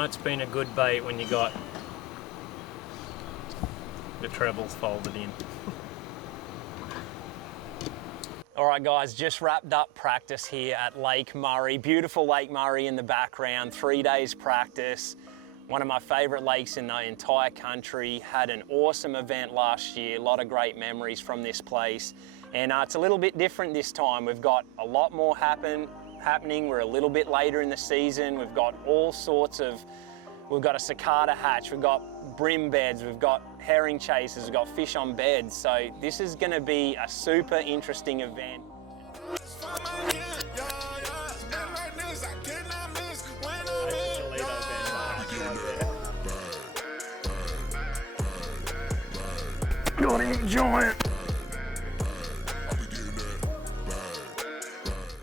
know it's been a good bait when you got the trebles folded in. All right guys, just wrapped up practice here at Lake Murray. Beautiful Lake Murray in the background, 3 days practice. One of my favorite lakes in the entire country. Had an awesome event last year, a lot of great memories from this place. And it's a little bit different this time. We've got a lot more happening. We're a little bit later in the season. We've got all sorts of, we've got a cicada hatch, we've got brim beds, we've got herring chasers, we've got fish on beds. So this is gonna be a super interesting event. Got him giant.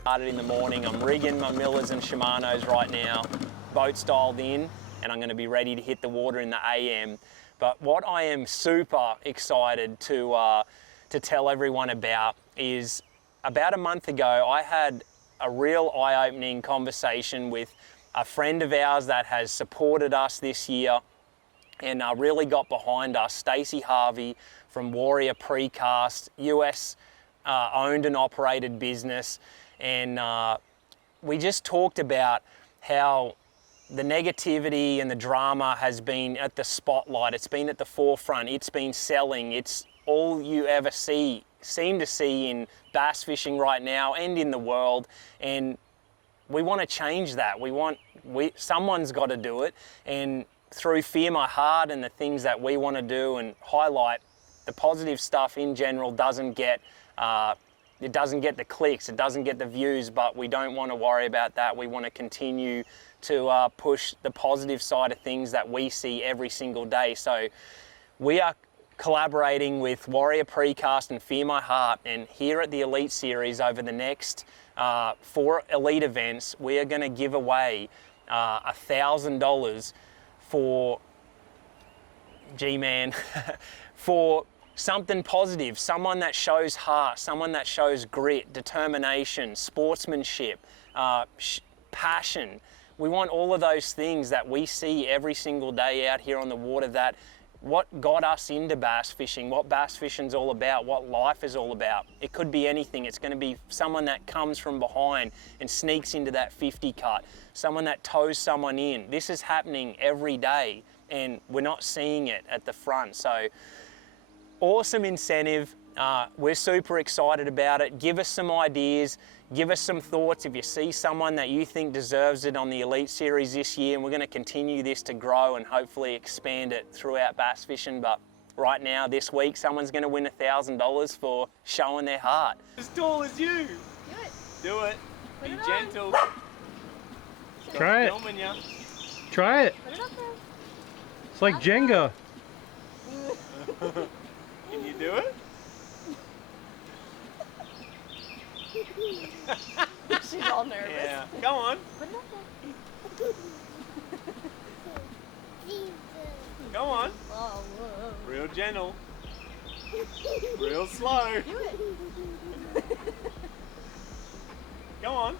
Started in the morning. I'm rigging my Millers and Shimanos right now. Boat's dialed in and I'm going to be ready to hit the water in the AM. But what I am super excited to tell everyone about is about a month ago I had a real eye-opening conversation with a friend of ours that has supported us this year and really got behind us, Stacey Harvey from Warrior Precast, US owned and operated business. And we just talked about how the negativity and the drama has been at the spotlight. It's been at the forefront. It's been selling. It's all you ever seem to see in bass fishing right now and in the world. And we want to change that. Someone's got to do it. And through Fear My Heart and the things that we want to do and highlight, the positive stuff in general doesn't get it doesn't get the clicks, it doesn't get the views, but we don't want to worry about that. We want to continue to push the positive side of things that we see every single day. So we are collaborating with Warrior Precast and Fear My Heart, and here at the Elite Series over the next 4 elite events, we are going to give away $1,000 for, G-Man, for something positive, someone that shows heart, someone that shows grit, determination, sportsmanship, passion. We want all of those things that we see every single day out here on the water, that what got us into bass fishing, what bass fishing's all about, what life is all about. It could be anything. It's going to be someone that comes from behind and sneaks into that 50 cut, someone that tows someone in. This is happening every day and we're not seeing it at the front. So awesome incentive. We're super excited about it. Give us some ideas, give us some thoughts. If you see someone that you think deserves it on the Elite Series this year, and we're going to continue this to grow and hopefully expand it throughout bass fishing. But right now, this week, someone's going to win $1,000 for showing their heart. As tall as you. Do it. Do it. Be gentle. Try it. Filming ya. Try it. Put it up there. It's like Jenga. Can you do it? She's all nervous. Yeah. Go on. Put it up there. Go on. Oh, whoa. Real gentle. Real slow. Do it. Go on.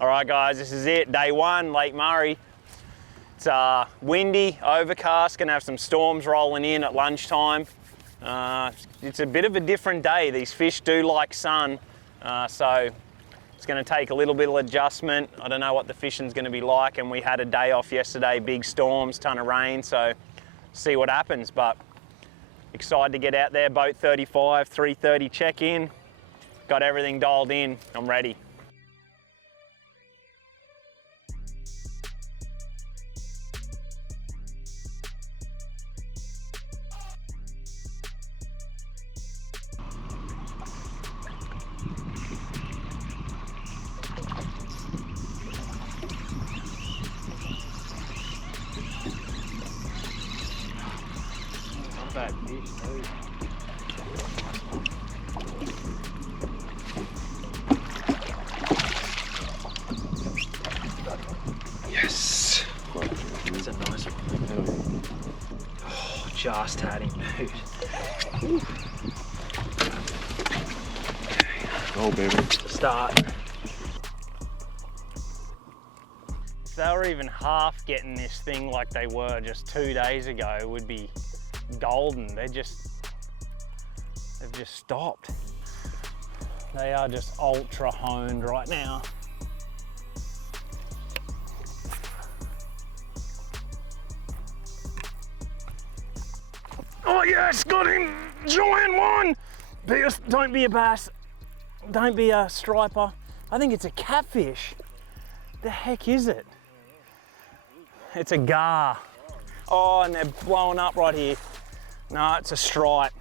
All right guys, this is it, day 1, Lake Murray. It's windy, overcast, gonna have some storms rolling in at lunchtime. It's a bit of a different day. These fish do like sun, so it's gonna take a little bit of adjustment. I don't know what the fishing's gonna be like, and we had a day off yesterday, big storms, ton of rain, so see what happens. But excited to get out there, boat 35, 3:30 check-in. Got everything dialed in, I'm ready. Bad fish, just had him, dude. Go, baby. Start. If they were even half getting this thing like they were just 2 days ago, it would be golden. They've just stopped. They are just ultra honed right now. Oh yes, got him! Giant one! Don't be a bass. Don't be a striper. I think it's a catfish. The heck is it? It's a gar. Oh, and they're blowing up right here. No, it's a stripe.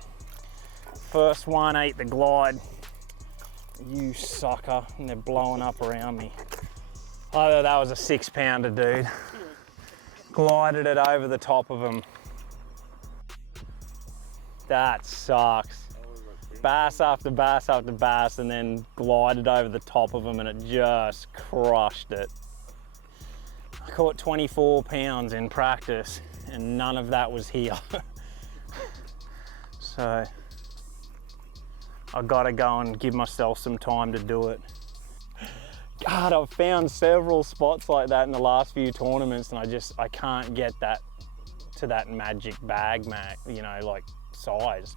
First one ate the glide. You sucker. And they're blowing up around me. I thought that was a 6-pounder, dude. Glided it over the top of him. That sucks. Bass after bass after bass, and then glided over the top of him, and it just crushed it. I caught 24 pounds in practice, and none of that was here. So I've got to go and give myself some time to do it. God, I've found several spots like that in the last few tournaments, and I can't get that to that magic bag, you know, like size.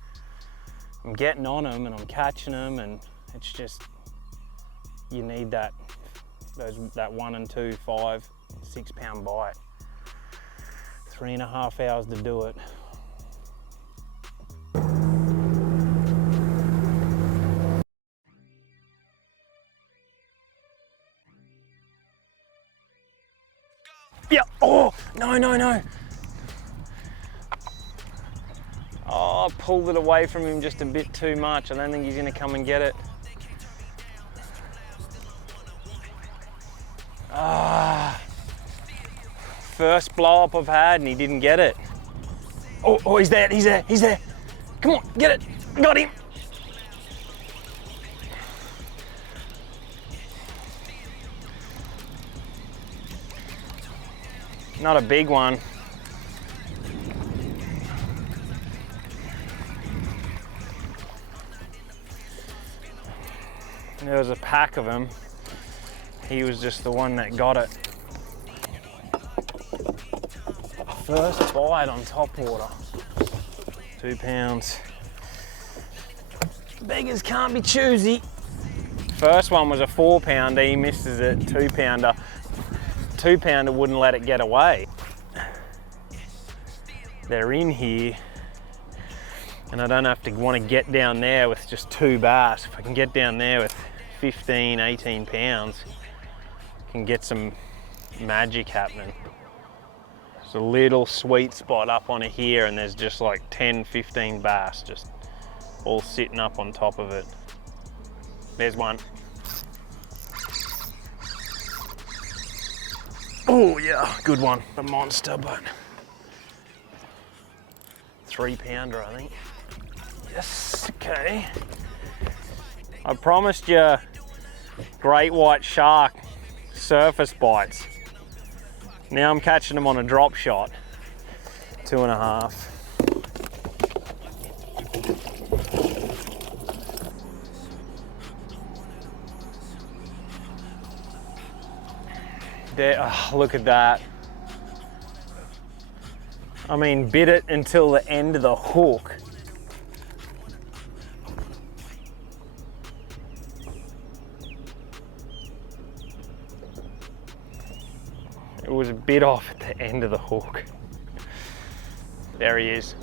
I'm getting on them and I'm catching them, and it's just, you need that 1 and 2, 5, 6 pound bite. 3.5 hours to do it. Yeah, oh, no. Oh, I pulled it away from him just a bit too much. I don't think he's gonna come and get it. Ah, first blow up I've had and he didn't get it. Oh, he's there. Come on, get it, got him. Not a big one. There was a pack of them. He was just the one that got it. First bite on top water. 2 pounds. Beggars can't be choosy. First one was a 4-pounder, he misses it, 2-pounder. 2-pounder wouldn't let it get away. They're in here, and I don't have to want to get down there with just 2 bass. If I can get down there with 15, 18 pounds, I can get some magic happening. There's a little sweet spot up on here, and there's just like 10, 15 bass just all sitting up on top of it. There's one. Oh yeah, good one. A monster, but 3-pounder, I think. Yes, okay. I promised you great white shark surface bites. Now I'm catching them on a drop shot. 2.5. There, oh, look at that. I mean, bit it until the end of the hook. It was a bit off at the end of the hook. There he is.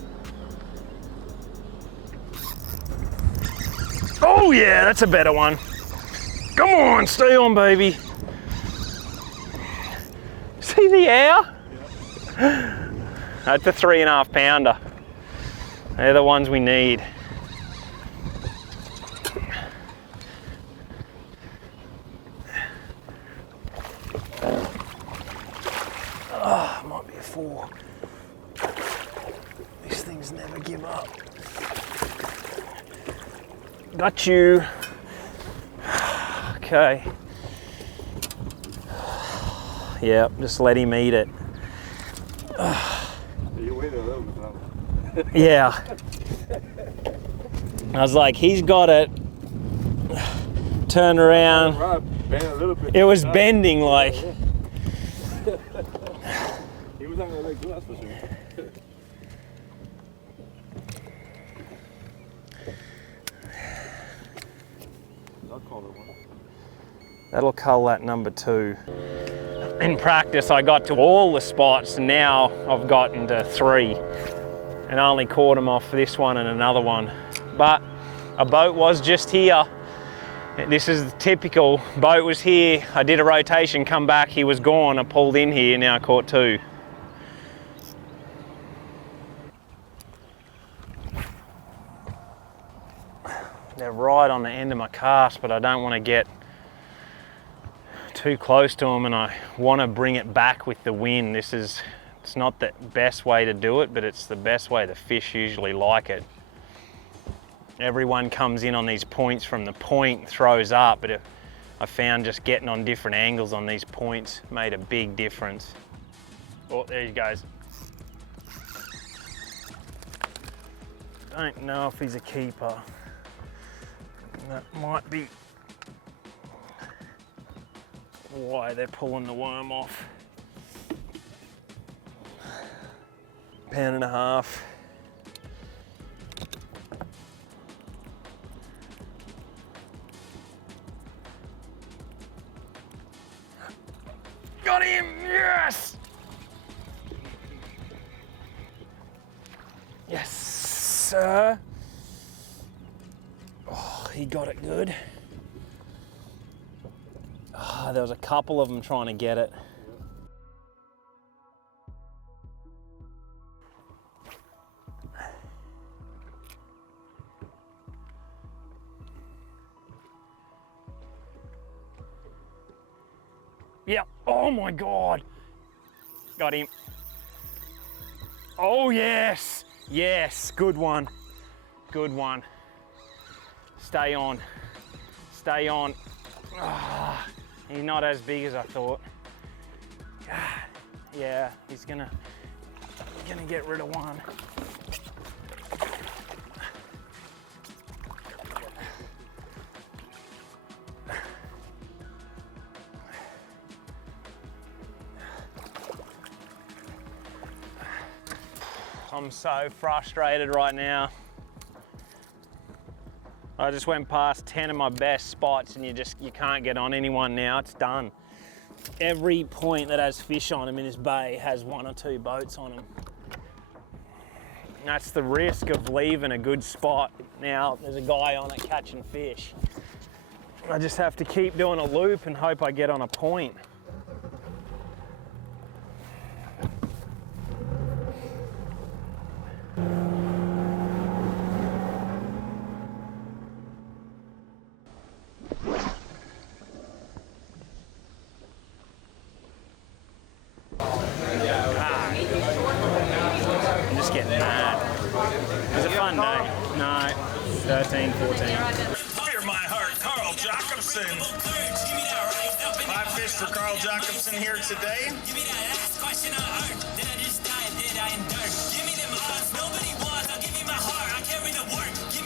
Oh yeah, that's a better one. Come on, stay on, baby. See the hour? That's a 3.5 pounder. They're the ones we need. Oh, might be a 4. These things never give up. Got you. Okay. Yeah, just let him eat it. You win a little bit. Yeah. I was like, he's got it. Turn around. Rod bent a little bit. It was bending like. He was not gonna let go, that's for sure. I'll call it one. That'll cull that number 2. In practice, I got to all the spots, and now I've gotten to 3, and I only caught him off this one and another one. But a boat was just here. This is typical. Boat was here. I did a rotation, come back, he was gone. I pulled in here, now I caught 2. They're right on the end of my cast, but I don't want to get too close to them, and I want to bring it back with the wind. It's not the best way to do it, but it's the best way. The fish usually like it. Everyone comes in on these points from the point, throws up, but I found just getting on different angles on these points made a big difference. Oh, there he goes. Don't know if he's a keeper. That might be why they're pulling the worm off. £1.5. Got him, yes! Yes, sir. Oh, he got it good. Oh, there was a couple of them trying to get it. Yep. Oh my God. Got him. Oh yes. Yes. Good one. Good one. Stay on. Stay on. Ah, he's not as big as I thought. Yeah, he's gonna get rid of one. I'm so frustrated right now. I just went past 10 of my best spots and you can't get on anyone now, it's done. Every point that has fish on them in this bay has 1 or 2 boats on them. That's the risk of leaving a good spot. Now there's a guy on it catching fish. I just have to keep doing a loop and hope I get on a point. I'm just getting mad. It was a fun day. No, 13, 14. Hear my heart, Carl Jocumsen. 5 fish for Carl Jocumsen here today.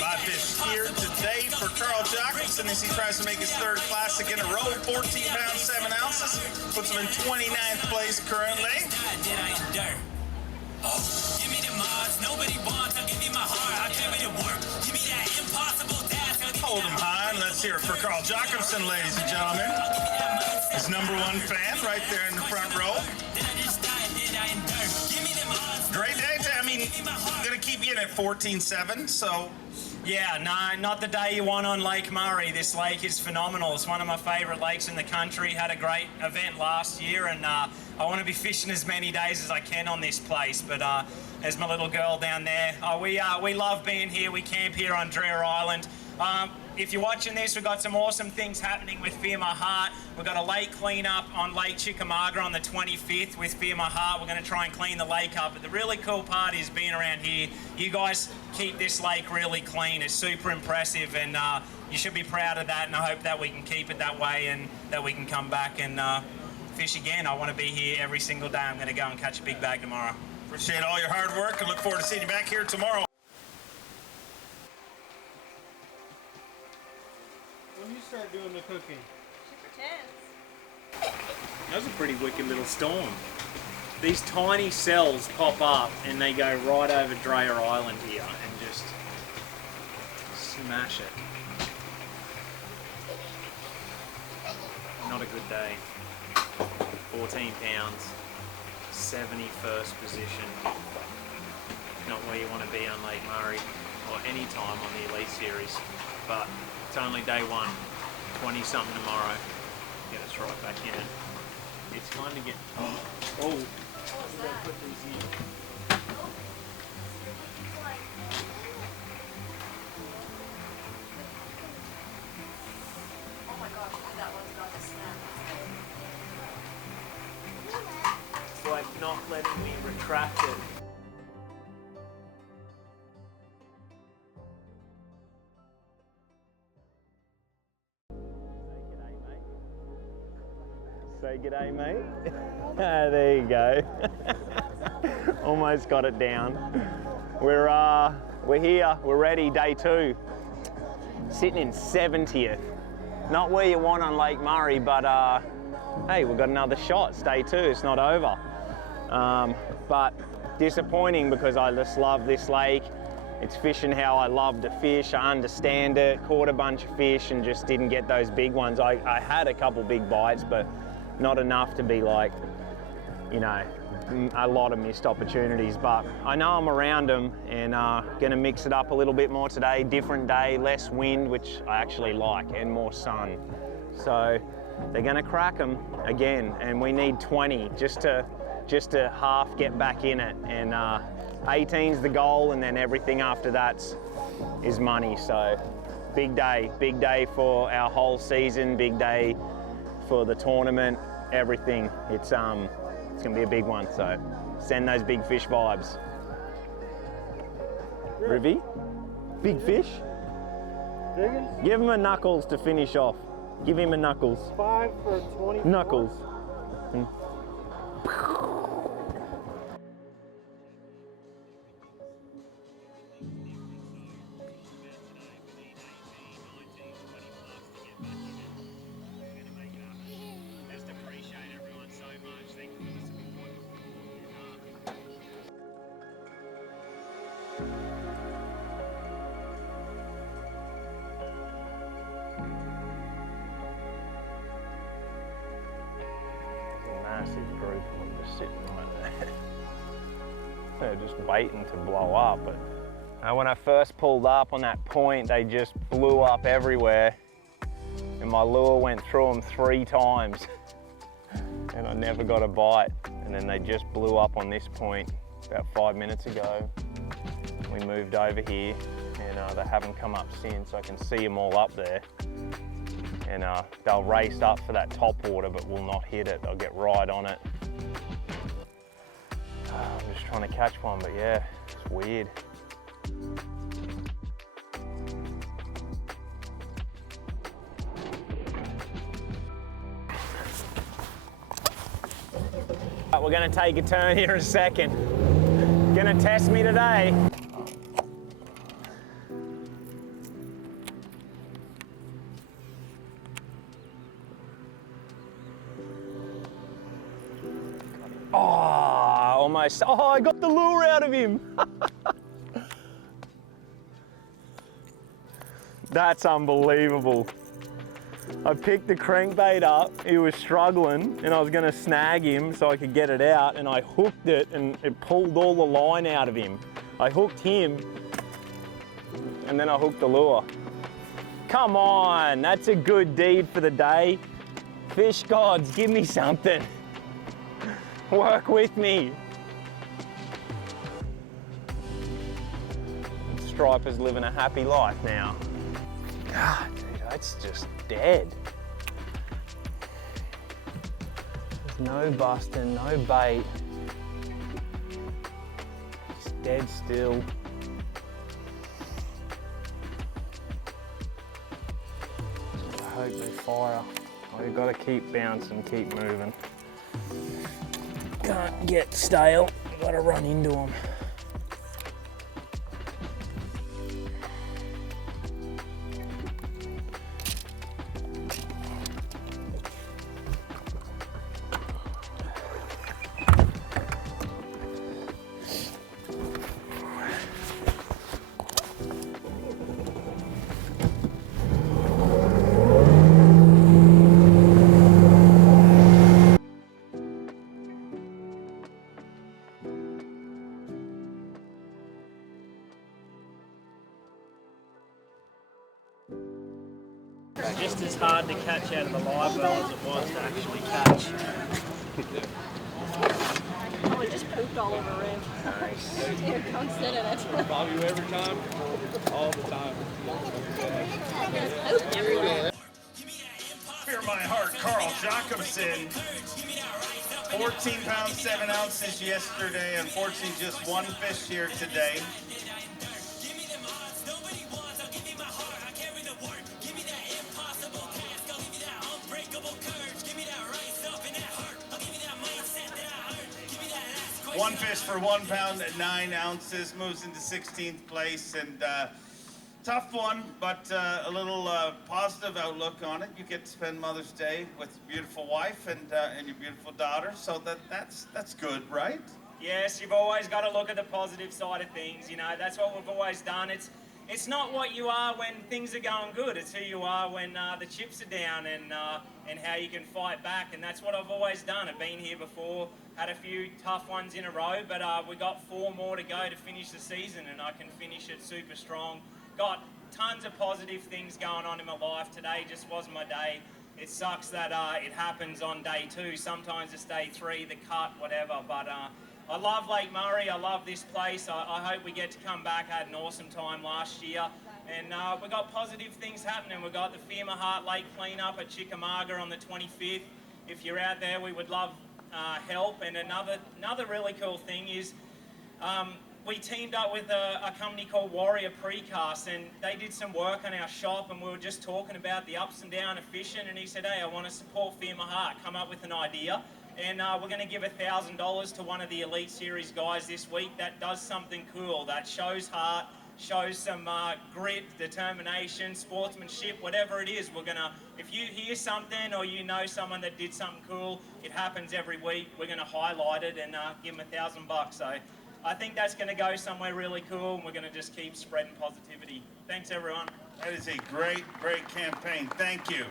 5 fish here today for Carl Jocumsen as he tries to make his 3rd classic in a row. 14 pounds, 7 ounces. Puts him in 29th place currently. Hold him high and let's hear it for Carl Jocumsen, ladies and gentlemen. His #1 fan right there in the front row. Great day. I mean, I'm going to keep you in at 14.7, so. Yeah, no, not the day you want on Lake Murray. This lake is phenomenal. It's one of my favourite lakes in the country. Had a great event last year, and I want to be fishing as many days as I can on this place. But there's my little girl down there. We love being here. We camp here on Dreher Island. If you're watching this, we've got some awesome things happening with Fear My Heart. We've got a lake cleanup on Lake Chickamauga on the 25th with Fear My Heart. We're going to try and clean the lake up. But the really cool part is being around here. You guys keep this lake really clean. It's super impressive, and you should be proud of that. And I hope that we can keep it that way and that we can come back and fish again. I want to be here every single day. I'm going to go and catch a big bag tomorrow. Appreciate all your hard work and look forward to seeing you back here tomorrow. When you start doing the cooking? She pretends. That was a pretty wicked little storm. These tiny cells pop up and they go right over Dreyer Island here and just smash it. Not a good day. 14 pounds, 71st position. Not where you want to be on Lake Murray or any time on the Elite Series, but it's only day one. 20 something tomorrow. Get us right back in it. It's fun to get. Oh, I'm gonna put these in. Oh my gosh, that one's got to snap. It's like not letting me retract it. Say g'day, mate. There you go. Almost got it down. We're here. We're ready. Day 2. Sitting in 70th. Not where you want on Lake Murray, but hey, we've got another shot. It's day 2. It's not over. But disappointing because I just love this lake. It's fishing how I love to fish. I understand it. Caught a bunch of fish and just didn't get those big ones. I had a couple big bites, but not enough to be like, you know, a lot of missed opportunities. But I know I'm around them and gonna mix it up a little bit more today. Different day, less wind, which I actually like, and more sun. So they're gonna crack them again, and we need 20 just to half get back in it. And 18's the goal, and then everything after that is money. So big day for our whole season, big day for the tournament, everything. It's gonna be a big one, so send those big fish vibes. Rivy, big fish. Diggins? Give him a knuckles to finish off. Give him a knuckles. 5 for 20. Knuckles. Massive group of them just sitting right there. They're just waiting to blow up. But when I first pulled up on that point, they just blew up everywhere. And my lure went through them 3 times. And I never got a bite. And then they just blew up on this point about 5 minutes ago. We moved over here and they haven't come up since. I can see them all up there. And they'll race up for that top water, but will not hit it. They'll get right on it. I'm just trying to catch one, but yeah, it's weird. We're gonna take a turn here in a second. Gonna test me today. Almost. Oh, I got the lure out of him. That's unbelievable. I picked the crankbait up, he was struggling, and I was gonna snag him so I could get it out, and I hooked it and it pulled all the line out of him. I hooked him, and then I hooked the lure. Come on, that's a good deed for the day. Fish gods, give me something. Work with me. Striper's living a happy life now. God, dude, that's just dead. There's no busting, no bait. It's dead still. I hope they fire. I've got to keep bouncing, keep moving. Can't get stale. Gotta run into them. Just as hard to catch out of the live well as it was to actually catch. Oh, it just pooped all over him. Here, come sit in it. Bobby every time, all the time. Poop everywhere. Fear my heart, Carl Jocumsen. 14 pounds, 7 ounces yesterday. Unfortunately, just one fish here today. One fish for 1 pound and 9 ounces, moves into 16th place, and tough one, but a little positive outlook on it. You get to spend Mother's Day with your beautiful wife and your beautiful daughter, so that's good, right? Yes, you've always got to look at the positive side of things. You know, that's what we've always done. It's not what you are when things are going good. It's who you are when the chips are down and how you can fight back. And that's what I've always done. I've been here before, had a few tough ones in a row, but we got 4 more to go to finish the season, and I can finish it super strong. Got tons of positive things going on in my life. Today just wasn't my day. It sucks that it happens on day 2. Sometimes it's day 3, the cut, whatever. But I love Lake Murray. I love this place. I hope we get to come back. I had an awesome time last year. And we got positive things happening. We've got the Fear My Heart Lake cleanup at Chickamauga on the 25th. If you're out there, we would love help. And another really cool thing is we teamed up with a company called Warrior Precast, and they did some work on our shop, and we were just talking about the ups and downs of fishing, and he said, hey, I want to support Fear My Heart, come up with an idea, and we're going to give $1,000 to one of the Elite Series guys this week that does something cool, that shows heart, shows some grit, determination, sportsmanship, whatever it is. We're gonna, if you hear something or you know someone that did something cool, it happens every week, we're gonna highlight it and give them $1,000. So I think that's gonna go somewhere really cool, and we're gonna just keep spreading positivity. Thanks everyone. That is a great, great campaign. Thank you.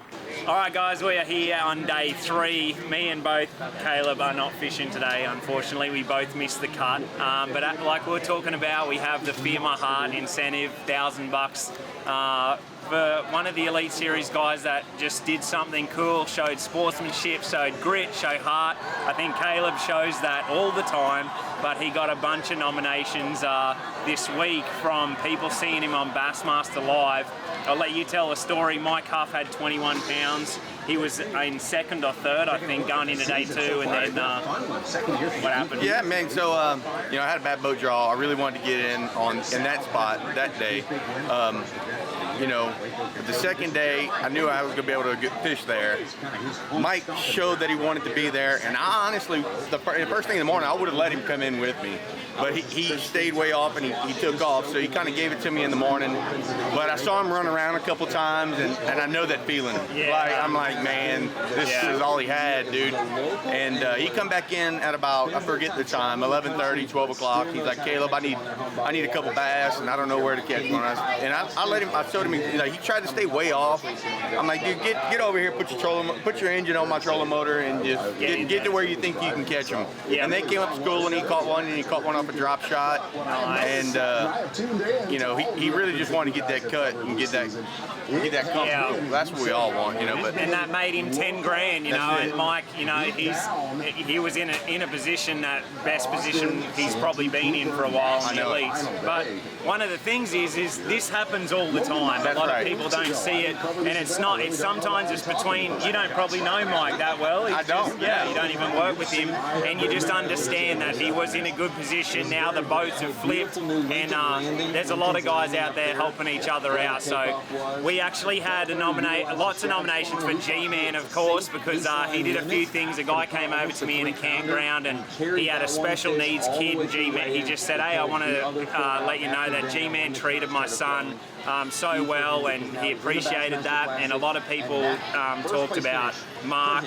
All right, guys, we are here on day 3. Me and both Caleb are not fishing today, unfortunately. We both missed the cut. But like we were talking about, we have the Fear My Heart incentive, $1,000 for one of the Elite Series guys that just did something cool, showed sportsmanship, showed grit, showed heart. I think Caleb shows that all the time, but he got a bunch of nominations this week from people seeing him on Bassmaster Live. I'll let you tell the story. Mike Huff had 21 pounds. He was in second or third, I think, going into day 2, and then what happened? Yeah, man. So you know, I had a bad boat draw. I really wanted to get in that spot that day. You know, the second day, I knew I was going to be able to get fish there. Mike showed that he wanted to be there, and I honestly, the first thing in the morning, I would have let him come in with me. But he stayed way off, and he took off, so he kind of gave it to me in the morning. But I saw him run around a couple times, and I know that feeling. Yeah. Like, I'm like, man, this is all he had, dude. And he come back in at about, I forget the time, 11:30, 12 o'clock. He's like, Caleb, I need a couple bass, and I don't know where to catch one. And I let him. I showed him. Like, he tried to stay way off. I'm like, dude, get over here, put your engine on my trolling motor, and just get to where you think you can catch them. Yeah. And they came up to school, and he caught one off a drop shot. Nice. And you know, he really just wanted to get that cut and get that comfortable. Yeah. That's what we all want, you know. But and that made him 10 grand, you know. And Mike, you know, he was in a position, that best position he's probably been in for a while in the elites. But one of the things is this happens all the time. A lot right. of people don't see it, and it's not. It's sometimes it's between. You don't probably know Mike that well. I don't. Yeah, you don't even work with him, and you just understand that he was in a good position. Now the boats have flipped, and there's a lot of guys out there helping each other out. So we actually had lots of nominations for G-Man, of course, because he did a few things. A guy came over to me in a campground, and he had a special needs kid. G-Man, he just said, "Hey, I want to let you know that G-Man treated my son so well," and he appreciated that. And a lot of people talked about Mark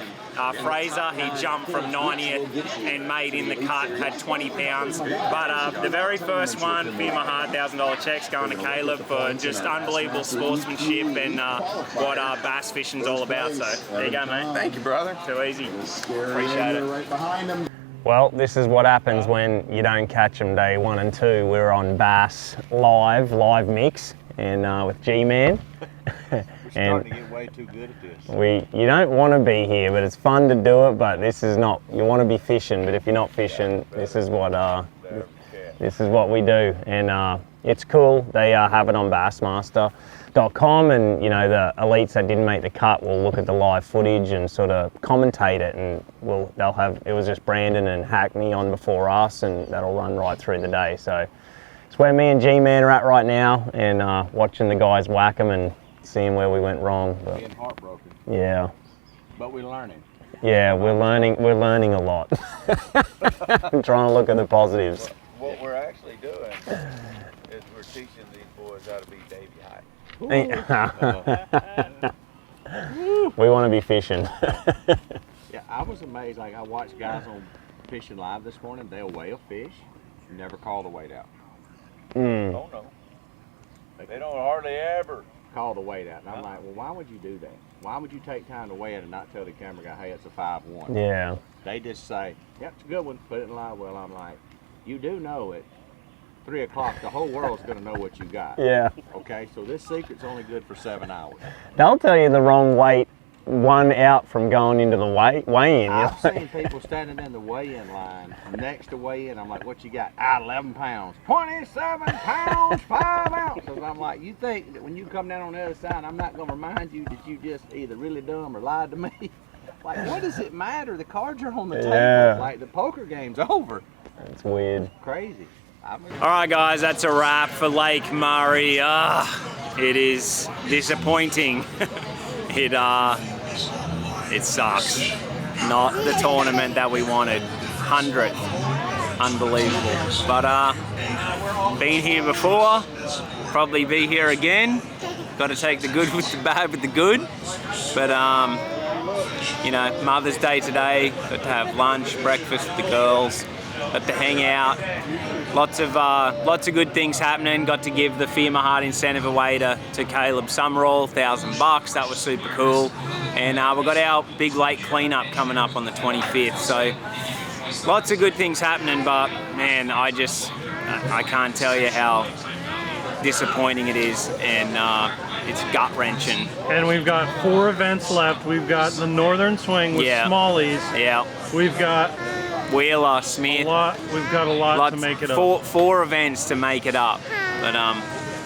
Fraser. He jumped from 90th and made in the cut, had 20 pounds. But the very first one, Fear My Heart, $1,000 checks going to Caleb for just unbelievable sportsmanship and what bass fishing's all about. So there you go, mate. Thank you, brother. Too easy. Appreciate it. Well, this is what happens when you don't catch them day 1 and 2. We're on Bass live mix, and with G-Man. We're starting to get way too good at this. You don't want to be here, but it's fun to do it. But this is not. You want to be fishing, but if you're not fishing, this is what we do, and it's cool. They have it on Bassmaster.com, and you know the elites that didn't make the cut will look at the live footage and sort of commentate it, and they'll have. It was just Brandon and Hackney on before us, and that'll run right through the day. So it's where me and G-Man are at right now, and watching the guys whack them and seeing where we went wrong. But, Being heartbroken. yeah. But we're learning. Yeah, we're learning a lot. I'm trying to look at the positives. What we're actually doing is we're teaching these boys how to be Davy High. We want to be fishing. Yeah, I was amazed. Like, I watched guys on Fishing Live this morning. They'll weigh a fish, never call the weight out. Mm. Oh, no. They don't hardly ever call the weight out. And I'm like, well, why would you do that? Why would you take time to weigh it and not tell the camera guy, hey, it's a 5'1"? Yeah. They just say, yep, it's a good one, put it in live well. I'm like, you do know at 3 o'clock, the whole world's going to know what you got. Yeah. Okay, so this secret's only good for 7 hours. They'll tell you the wrong weight 1 out from going into the weigh-in. I've seen people standing in the weigh-in line next to weigh-in. I'm like, what you got? 11 pounds. 27 pounds, 5 ounces. I'm like, you think that when you come down on the other side, I'm not going to remind you that you just either really dumb or lied to me? Like, what does it matter? The cards are on the table. Yeah. Like, the poker game's over. It's weird. Crazy. All right, guys, that's a wrap for Lake Murray. It is disappointing. It sucks. Not the tournament that we wanted. 100th. Unbelievable. But been here before. Probably be here again. Got to take the good with the bad with the good. But you know, Mother's Day today. Got to have lunch, breakfast with the girls. Got to hang out. Lots of good things happening. Got to give the Fear My Heart incentive away to Caleb Summerall, $1,000. That was super cool. And we've got our big lake cleanup coming up on the 25th. So lots of good things happening, but man, I can't tell you how disappointing it is, and it's gut-wrenching. And we've got 4 events left. We've got the Northern Swing with Smallies. Yeah. We've got Wheeler, Smith. We've got a lot to make it up. Four events to make it up, but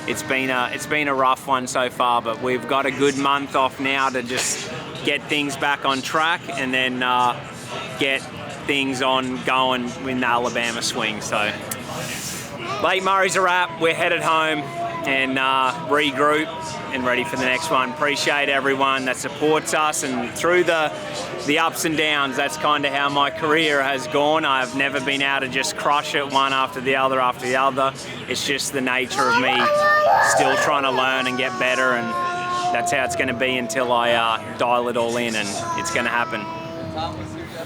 it's been a rough one so far. But we've got a good month off now to just get things back on track, and then get things on going in the Alabama swing. So Lake Murray's a wrap. We're headed home and regroup and ready for the next one. Appreciate everyone that supports us, and through the ups and downs, that's kind of how my career has gone. I've never been able to just crush it one after the other after the other. It's just the nature of me still trying to learn and get better, and that's how it's going to be until I dial it all in, and it's going to happen.